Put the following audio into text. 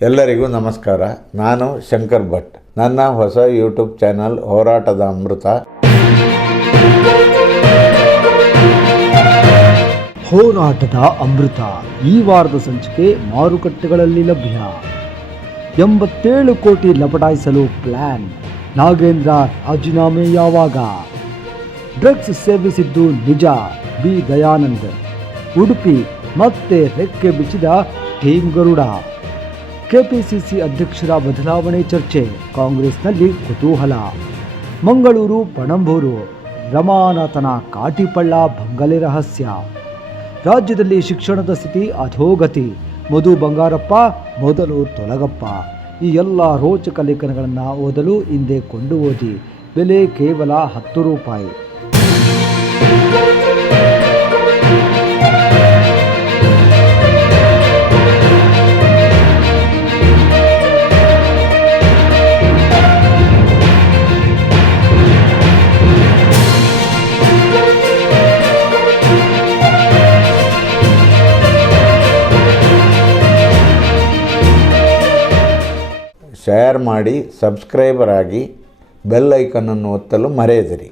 ಎಲ್ಲರಿಗೂ ನಮಸ್ಕಾರ. ನಾನು ಶಂಕರ್ ಭಟ್. ನನ್ನ ಹೊಸ ಯೂಟ್ಯೂಬ್ ಚಾನಲ್ ಹೋರಾಟದ ಅಮೃತ. ಹೋರಾಟದ ಅಮೃತ ಈ ವಾರದ ಸಂಚಿಕೆ ಮಾರುಕಟ್ಟೆಗಳಲ್ಲಿ ಲಭ್ಯ. 87 ಕೋಟಿ ಲಪಟಾಯಿಸಲು ಪ್ಲಾನ್. ನಾಗೇಂದ್ರ ರಾಜೀನಾಮೆ ಯಾವಾಗ? ಡ್ರಗ್ಸ್ ಸೇವಿಸಿದ್ದು ನಿಜ. ಬಿ ದಯಾನಂದ್. ಉಡುಪಿ ಮತ್ತೆ ರೆಕ್ಕೆ ಬಿಚ್ಚಿದ ಟೀಮ್ ಗರುಡ. ಕೆಪಿಸಿಸಿ ಅಧ್ಯಕ್ಷರ ಬದಲಾವಣೆ ಚರ್ಚೆ. ಕಾಂಗ್ರೆಸ್ನಲ್ಲಿ ಕುತೂಹಲ. ಮಂಗಳೂರು ಪಣಂಬೂರು ರಮಾನಾಥನ ಕಾಟಿಪಳ್ಳ ಬಂಗಲೆ ರಹಸ್ಯ. ರಾಜ್ಯದಲ್ಲಿ ಶಿಕ್ಷಣದ ಸ್ಥಿತಿ ಅಧೋಗತಿ. ಮಧು ಬಂಗಾರಪ್ಪ ಮೊದಲು ತೊಲಗಪ್ಪ. ಈ ಎಲ್ಲ ರೋಚಕ ಲೇಖನಗಳನ್ನು ಓದಲು ಹಿಂದೆ ಕೊಂಡು ಓದಿ. ಬೆಲೆ ಕೇವಲ 10 ರೂಪಾಯಿ. ಶೇರ್ ಮಾಡಿ, ಸಬ್ಸ್ಕ್ರೈಬರ್ ಆಗಿ, ಬೆಲ್ ಐಕನನ್ನು ಒತ್ತಲು ಮರೆಯದಿರಿ.